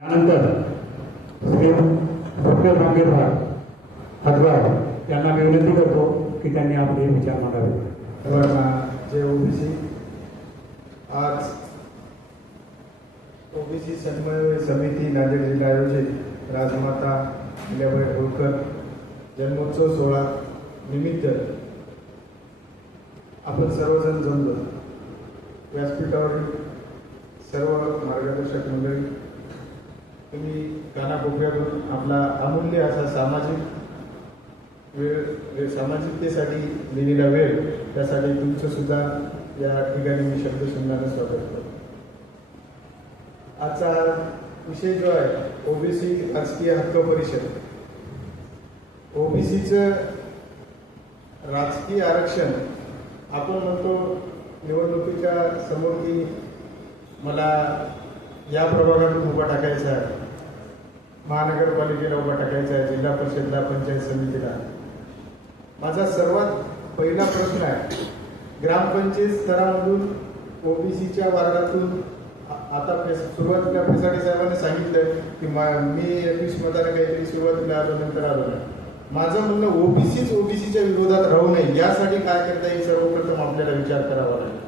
त्यानंतर श्री डॉक्टर रामदेवराव हदगाव यांना मी विनंती करतो की त्यांनी आपले विचार मांडावे. सर्वांना जे ओबीसी आज ओबीसी समन्वय समिती नांदेड जिल्हा आयोजित राजमाता अहिल्याबाई होळकर जन्मोत्सव सोहळा निमित्त आपण सर्वजण जमलो. व्यासपीठावरील सर्व मार्गदर्शक मंडळी तुम्ही कानाकोपऱ्यातून आपला अमूल्य असा सामाजिक वेळ सामाजिकतेसाठी दिलेला वेळ त्यासाठी तुमचं सुद्धा या ठिकाणी मी शब्द स्वागत करतो. आजचा विषय जो आहे ओबीसी राजकीय हक्क परिषद. ओबीसीचं राजकीय आरक्षण आपण म्हणतो निवडणुकीच्या समोर की मला या प्रभागातून उभा टाकायचा आहे. महानगरपालिकेला उभा टाकायचा आहे जिल्हा परिषदला पंचायत समितीला. माझा सर्वात पहिला प्रश्न आहे ग्रामपंचायत स्तरामधून ओबीसीच्या वार्डातून आता सुरुवातीला फेसाडी साहेबांनी सांगितलं की मा- मी एकवीस मताने काहीतरी सुरुवातीला आलो नंतर आलो नाही. माझं म्हणणं ओबीसीच ओबीसीच्या विरोधात राहू नये यासाठी काय करता येईल सर्वप्रथम आपल्याला विचार करावा लागेल.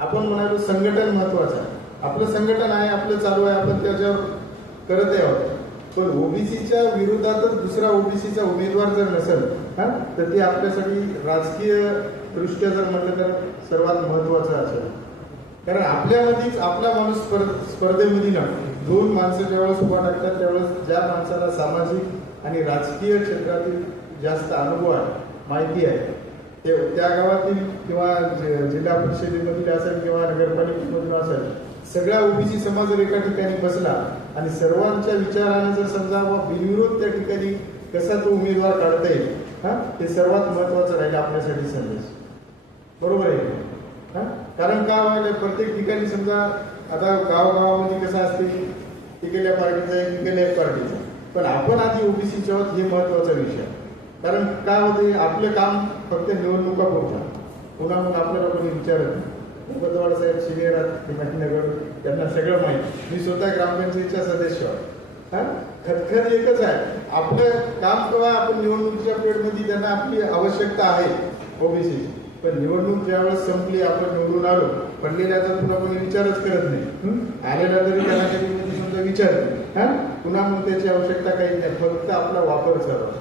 आपण म्हणालो संघटन महत्वाचं आहे. आपलं संघटन आहे आपलं चालू आहे आपण त्याच्यावर करत आहोत. पण ओबीसीच्या विरोधातच दुसरा ओबीसीचा उमेदवार जर नसेल हा? तर ते आपल्यासाठी राजकीय दृष्ट्या जर म्हटलं तर सर्वात महत्वाचं असेल. कारण आपल्यामध्येच आपला माणूस स्पर्धेमध्ये ना दोन माणसं ज्यावेळेस उभा टाकतात त्यावेळेस ज्या माणसाला सामाजिक आणि राजकीय क्षेत्रातील जास्त अनुभव आहे माहिती आहे ते त्या गावातील किंवा जिल्हा परिषदेमधील असेल किंवा नगरपालिकेमधून असेल सगळ्या ओबीसी समाज जर एका ठिकाणी बसला आणि सर्वांच्या विचाराने जर समजा बिनविरोध त्या ठिकाणी कसा तो उमेदवार काढता येईल हा? ते सर्वात महत्वाचं राहील आपल्यासाठी संदेश. बरोबर आहे? हा? कारण का व्हायला प्रत्येक ठिकाणी समजा आता गावगावामध्ये कसं असते तिकडल्या पार्टीचं आहे तिकडल्या पार्टीचं आहे. पण आपण आधी ओबीसीच्या आहोत हे महत्त्वाचा विषय कारण काय होते आपलं काम फक्त निवडणुका पुरता पुन्हा मग आपल्याला कोणी विचारत नाही. बदवाड साहेब सिनियर नगर त्यांना सगळं माहीत. मी स्वतः ग्रामपंचायतच्या सदस्य आहे हा? खतखत एकच आहे. आपलं काम केव्हा आपण निवडणुकीच्या पिरियडमध्ये त्यांना आपली आवश्यकता आहे ओबीसी. पण निवडणूक ज्यावेळेस संपली आपण निवडून आलो पडलेल्याचा पुन्हा कोणी विचारच करत नाही. आलेला तरी त्यांना काही समजा विचार हा? पुन्हा मग त्याची आवश्यकता काही नाही. फक्त आपला वापर करावा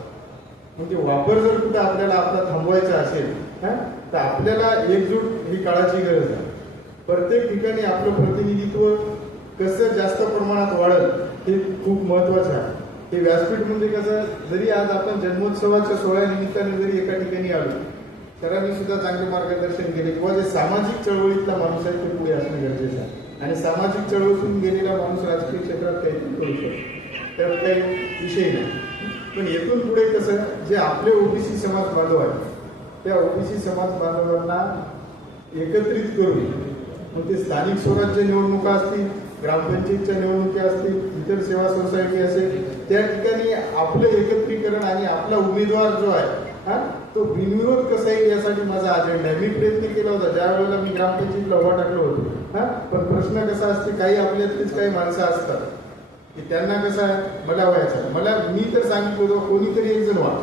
म्हणजे वापर जर कुठं आपल्याला आपला थांबवायचा असेल तर आपल्याला एकजूट ही काळाची गरज आहे. प्रत्येक ठिकाणी आपलं प्रतिनिधित्व कसं जास्त प्रमाणात वाढेल हे खूप महत्वाचं आहे. हे व्यासपीठ म्हणजे कसं जरी आज आपण जन्मोत्सवाच्या सोहळ्या निमित्ताने जरी एका ठिकाणी आलो सरांनी सुद्धा चांगले मार्गदर्शन केले. किंवा जे सामाजिक चळवळीतला माणूस आहे ते पुढे असणं गरजेचं आहे. आणि सामाजिक चळवळीतून गेलेला माणूस राजकीय क्षेत्रात काहीतरी करू शकतो. त्यात काही विषय नाही. पण येथून पुढे कसं जे आपले ओबीसी समाज बांधव आहेत त्या ओबीसी समाज बांधवांना एकत्रित करून मग ते स्थानिक स्वराज्य निवडणुका असतील ग्रामपंचायतच्या निवडणुका असतील इतर सेवा सोसायटी असेल त्या ठिकाणी आपलं एकत्रीकरण आणि आपला उमेदवार जो आहे हा तो बिनविरोध कसा येईल यासाठी माझा अजेंडा आहे. मी प्रयत्न केला होता ज्या वेळेला मी ग्रामपंचायतीला उभा टाकलो होतो हा पण प्रश्न कसा असते काही आपल्यातलीच काही माणसं असतात की त्यांना कसं आहे मला व्हायचं मला मी तर सांगितलं होतं कोणीतरी एक जण व्हा.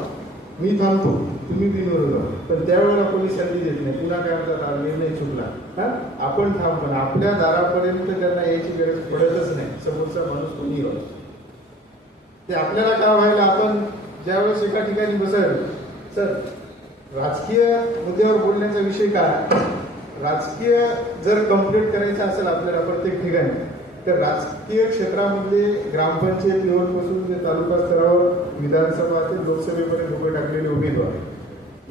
मी थांबतो. तुम्ही बिनविरोध तर पण त्यावेळेला कोणी संधी देत नाही. पुन्हा काय म्हणतात निर्णय चुकला. हा? आपण थांब पण. आपल्या दारापर्यंत त्यांना यायची गरज पडतच नाही. समोरचा माणूस कोणी हो ते आपल्याला काय व्हायला आपण ज्यावेळेस एका ठिकाणी बसल सर राजकीय मुद्द्यावर बोलण्याचा विषय काय? राजकीय जर कंप्लीट करायचं असेल आपल्याला प्रत्येक ठिकाणी तर राजकीय क्षेत्रामध्ये ग्रामपंचायत लेवलपासून ते तालुका स्तरावर विधानसभा ते लोकसभेपर्यंत उभे टाकलेले उमेदवार.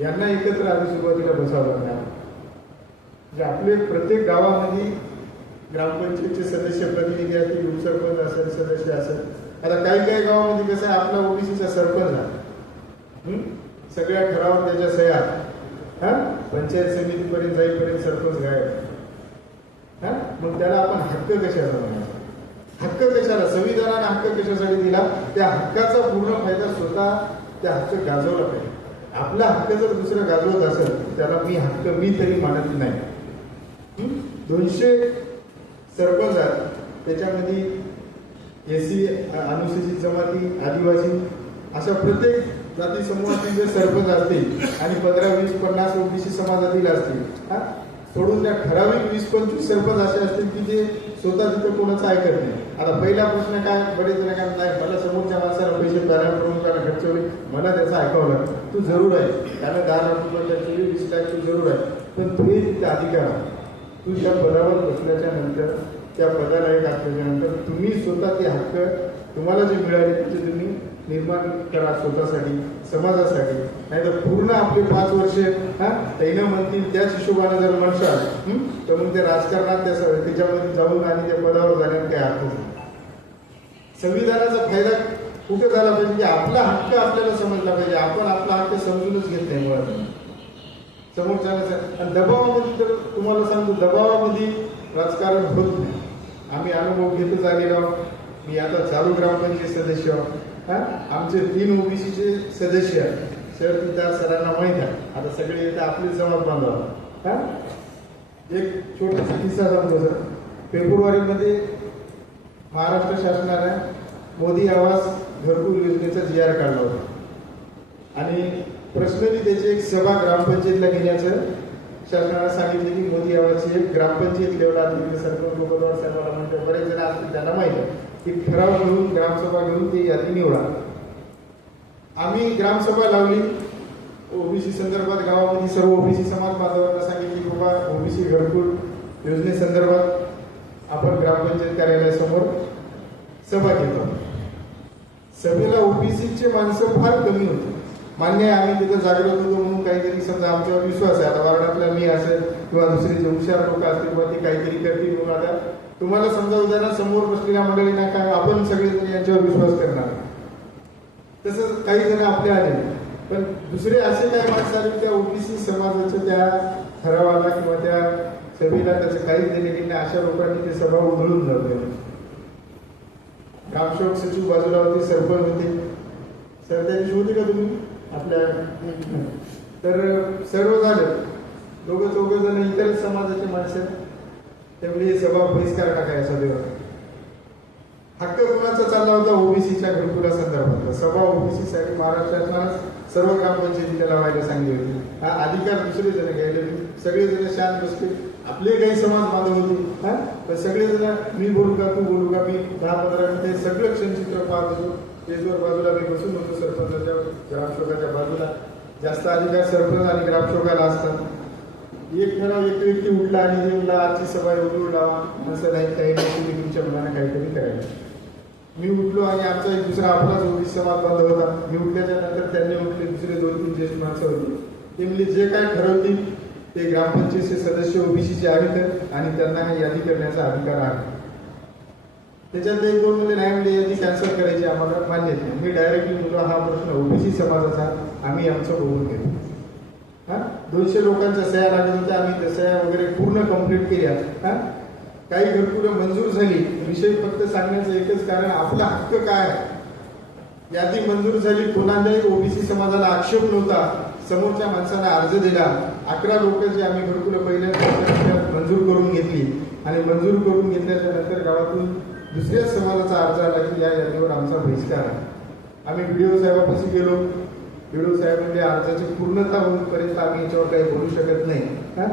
यांना एकत्र आम्ही सुरुवातीला बसावं लागणार म्हणजे आपले प्रत्येक गावामध्ये ग्रामपंचायतचे सदस्य प्रतिनिधी असतील उपसरपंच असेल सदस्य असेल. आता काही काही गावामध्ये कसं आहे आपला ओबीसीचा सरपंच आहे. सगळ्या ठरावात त्याच्या सह्या हा? पंचायत समितीपर्यंत जाईपर्यंत सरपंच गायब. हा? मग त्याला आपण हक्क कशाचा म्हणायचा? हक्क कशाला? संविधानाने हक्क कशासाठी दिला? त्या हक्काचा पूर्ण फायदा स्वतः त्या हक्क गाजवला पाहिजे. आपला हक्क जर दुसरं गाजवत असेल त्याला मी हक्क मी तरी मानत नाही. दोनशे सरपंच आहेत. त्याच्यामध्ये एसी अनुसूचित जमाती आदिवासी अशा प्रत्येक जाती समूहातील जे सरपंच असतील आणि पंधरा वीस पन्नास ओबीसी समाजातील असतील हा? सोडून त्या ठराविक वीस पंचवीस सरपंच असे असतील की जे स्वतः तिथं कोणाचं ऐकत नाही. आता पहिला प्रश्न काय? बरेच जण काय नाही मला समोरच्या माणसाला पैसे पॅनल करून त्याला होईल. मला त्याचं ऐकावं लागतं. तू जरूर आहे. त्याला दहा लाख रुपये वीस लाख तू जरूर आहे. पण तुम्ही तिथे अधिकार तू त्या पदावर बसल्याच्या नंतर त्या पदाला एक असल्याच्या नंतर तुम्ही स्वतः ते हक्क तुम्हाला जे मिळाले ते तुम्ही निर्माण करा स्वतःसाठी समाजासाठी. नाही तर पूर्ण आपले पाच वर्ष हा तैनं म्हणतील त्याच हिशोबाने जर म्हणशाल तर मग ते राजकारणात त्या त्याच्यामध्ये जाऊन आणि त्या पदावर जाण्यात काही अर्थ नाही संविधानाचा फायदा कुठे झाला पाहिजे? की आपला हक्क आपल्याला समजला पाहिजे. आपण आपला हक्क समजूनच घेत नाही मुळात. समोरच्याला आणि दबावामध्ये तर तुम्हाला सांगतो दबावामध्ये राजकारण होत नाही. आम्ही अनुभव घेतच आलेलो आहोत. मी आता चालू ग्रामपंचायत सदस्य आहोत. हा आमचे तीन ओबीसीचे सदस्य आहेत. शरददार सरांना माहीत आहे. आता सगळे येते आपली समाज बांधव. हा? एक छोटासा किस्सा सांगतो सर. फेब्रुवारीमध्ये महाराष्ट्र शासनाने मोदी आवास घरकुल योजनेचा जी आर काढला होता. आणि प्रश्नली त्याची एक सभा ग्रामपंचायतला घेण्याचं शासनाने सांगितले की मोदी आवाजची एक ग्रामपंचायत लेवला तिथे सरपंच गोपालवाड साहेबाला म्हणतो बरेच जण असतील त्यांना माहिती आहे. की ठराव घेऊन ग्रामसभा घेऊन ते यादी निवडा. आम्ही ग्रामसभा लावली. ओबीसी संदर्भात गावामध्ये सर्व ओबीसी समाज बांधवांना सांगितले की बाबा ओबीसी घरकुल योजनेसंदर्भात आपण ग्रामपंचायत कार्यालयासमोर सभा घेतो. सभेला ओबीसीचे माणसं फार कमी होते. मान्य आहे आम्ही तिथं जागृत होतो म्हणून काहीतरी समजा आमच्यावर विश्वास आहे. आता वार्डातला मी असेल किंवा दुसरे जे हुशार लोक असतील किंवा ते काहीतरी करतील म्हणून आता तुम्हाला समजा उदाहरण समोर बसलेल्या मंडळींना काय आपण सगळेजण यांच्यावर विश्वास करणार? तसंच काही जण आपले आले. पण दुसरे असे काही माणसं आले त्या ओबीसी समाजाच्या त्या ठरावाला किंवा त्या सभेला त्याचं काहीच देणे नाही अशा लोकांनी ते सभा उधळून जाते ग्रामसेवक सचिव बाजूला होते सरपंच होते. सर त्या दिवशी होते का तुम्ही? आपल्या तर सर्व झालं. दोघं चौघ जण इतर समाजाचे माणसं त्यामुळे सभा बहिष्कार टाकायचा सभेवर. हक्क कुणाचा चालला होता ओबीसीच्या घरकुला संदर्भात. सभा ओबीसीसाठी महाराष्ट्रातला सर्व ग्रामपंचायतीला लावायला सांगली होती. हा अधिकार दुसरे जण घ्यायले सगळे जण शांत बसले. आपले काही समाज बांधव होते. हा? तर सगळे जण मी बोलू का तू बोलू का मी दहा पंधरा मिनिटे सगळं क्षणचित्र पाहत होतो. स्टेजवर बाजूला मी बसून होतो सरपंचाच्या ग्रामसेवकाच्या बाजूला. जास्त अधिकार सरपंच आणि ग्रामसेवकाला असतात. एक ठराव एक व्यक्ती उठला आणि उठला आजची सभा एवढी लावा असं नाही काही नाही तुम्ही तुमच्या मनाने काहीतरी करायला मी उठलो आणि आमचा एक दुसरा आपलाच ओबीसी समाज बांधव होता. मी उठल्याच्या नंतर त्यांनी उठले दुसरे दोन तीन ज्येष्ठ माणसं होती. ते म्हणजे जे काय ठरवतील ते ग्रामपंचायतचे सदस्य ओबीसीचे आहेत आणि त्यांना काही यादी करण्याचा अधिकार आहे. त्याच्यात एक दोन म्हणजे नाही म्हणजे यादी कॅन्सल करायची आम्हाला मान्य नाही मी डायरेक्टली म्हणलो हा प्रश्न ओबीसी समाजाचा आम्ही आमचं बघून घेतो. हा? दोनशे लोकांच्या सह्या लागत होत्या आम्ही त्या सह्या वगैरे पूर्ण कंप्लीट केल्या. हा? काही घरकुलं मंजूर झाली विषय फक्त सांगण्याचं एकच कारण आपला हक्क काय आहे? यादी मंजूर झाली कोणालाही ओबीसी समाजाला आक्षेप नव्हता. समोरच्या माणसाने अर्ज दिला. अकरा लोक जे आम्ही घरकुलं पहिल्या मंजूर करून घेतली. आणि मंजूर करून घेतल्याच्या नंतर गावातून दुसऱ्या समाजाचा अर्ज आला की या यादीवर आमचा बहिष्कार आहे. आम्ही व्हिडिओ साहेबापाशी गेलो. व्हिडिओ साहेब म्हणजे अर्जाची पूर्णता होईपर्यंत आम्ही याच्यावर काही बोलू शकत नाही. हा?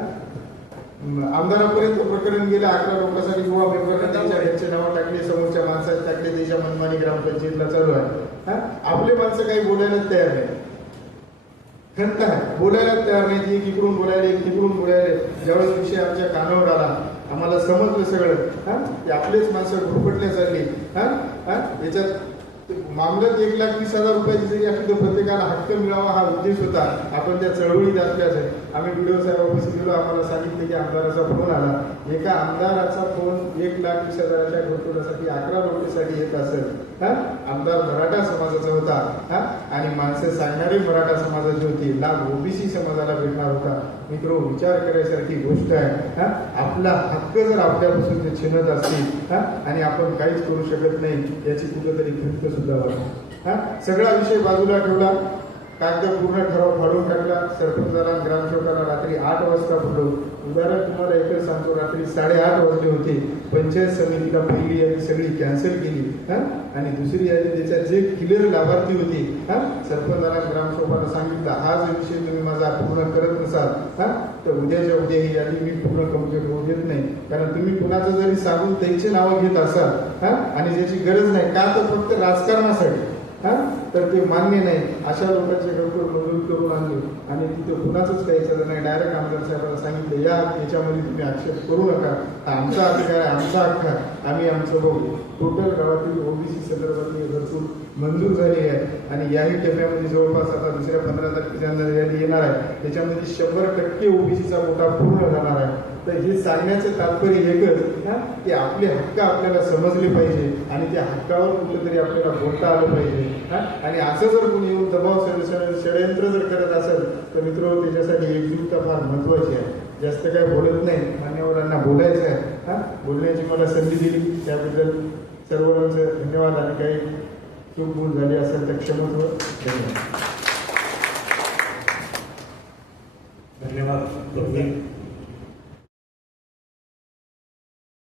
आमदारापर्यंत प्रकरण गेलं अकरा लोकांसाठी गोवा मेंबरने त्यांच्या नावं टाकले समोरच्या माणसात टाकले त्याच्या मनमानी ग्रामपंचायतला चालू आहे? आपले माणसं काही बोलायला तयार नाही. खंत आहे. बोलायला तयार नाही ती इकडून बोलायले तिकडून बोलायले. ज्यावेळेस विषय आमच्या कानावर आला आम्हाला समजलं सगळं. हा? आपलेच माणसं घुरपटल्या चालली. हा? हा? याच्यात मामल्यात एक लाख तीस हजार रुपयाची जरी असली तर प्रत्येकाला हक्क मिळावा हा उद्देश होता. आपण त्या चळवळीत असल्याचं आम्ही व्हिडिओ ऑफिस गेलो आम्हाला सांगितले की आमदाराचा फोन आला. एका आमदाराचा फोन एक लाख वीस हजाराच्या घरकुलासाठी अकरा लोकांसाठी येत असेल. हा? आमदार मराठा समाजाचा होता. हा? आणि माणसं सांगणारे मराठा समाजाची होती. लाभ ओबीसी समाजाला भेटणार होता. मित्र विचार करायसारखी गोष्ट आहे हा? आपला हक्क जर आपल्यापासून ते छिनत असतील हा? आणि आपण काहीच करू शकत नाही याची कुठंतरी खंत सुद्धा वाटते. हा? सगळा विषय बाजूला ठेवला. कागद पूर्ण ठराव फाडून टाकला. सरपंचाला ग्रामसेवकाला रात्री आठ वाजता बोललो उदाहरण तुम्हाला एकच सांगतो रात्री साडेआठ वाजले होते. पंचायत समितीला पहिली यादी सगळी कॅन्सल केली. हा? आणि दुसरी यादी त्याच्यात जे क्लिअर लाभार्थी होते. हा? सरपंचाला ग्रामसेवकाला सांगितलं हा जो विषय तुम्ही माझा पूर्ण करत नसाल हा? तर उद्याच्या उद्या ही यादी मी पूर्ण कंप्लीट होऊ देत नाही. कारण तुम्ही कुणाचं जरी सांगून त्यांची नावं घेत असाल हा? आणि ज्याची गरज नाही का तर फक्त राजकारणासाठी. हा? तर ते मान्य नाही. अशा लोकांचे लवकर मंजूर करून आणले. आणि तिथे कुणाचंच काही चाललं नाही. डायरेक्ट आमदार साहेबांना सांगितलं या याच्यामध्ये तुम्ही आक्षेप करू नका. आमचा अधिकार आहे आमचा हक्क आहे. आम्ही आमचं बघू. टोटल गावातील ओबीसी संदर्भातली भरपूर मंजूर झाली आहे. आणि याही टप्प्यामध्ये जवळपास आता दुसऱ्या पंधरा तारखेच्या यादी येणार आहे त्याच्यामध्ये शंभर टक्के ओबीसीचा कोटा पूर्ण जाणार आहे. तर हे सांगण्याचं तात्पर्य एकच हा, की आपले हक्क आपल्याला समजले पाहिजे आणि त्या हक्कावर कुठेतरी आपल्याला बोलता आलं पाहिजे हा? आणि असं जर कोणी येऊन दबाव षडयंत्र जर करत असेल तर मित्र त्याच्यासाठी एकजुटता फार महत्वाची आहे. जास्त काही बोलत नाही मान्यवरांना बोलायचं आहे हा? बोलण्याची मला संधी दिली. त्याबद्दल सर्वांचं धन्यवाद आणि काही चूक भूल झाली असेल तर क्षमत्व धन्यवाद. धन्यवाद.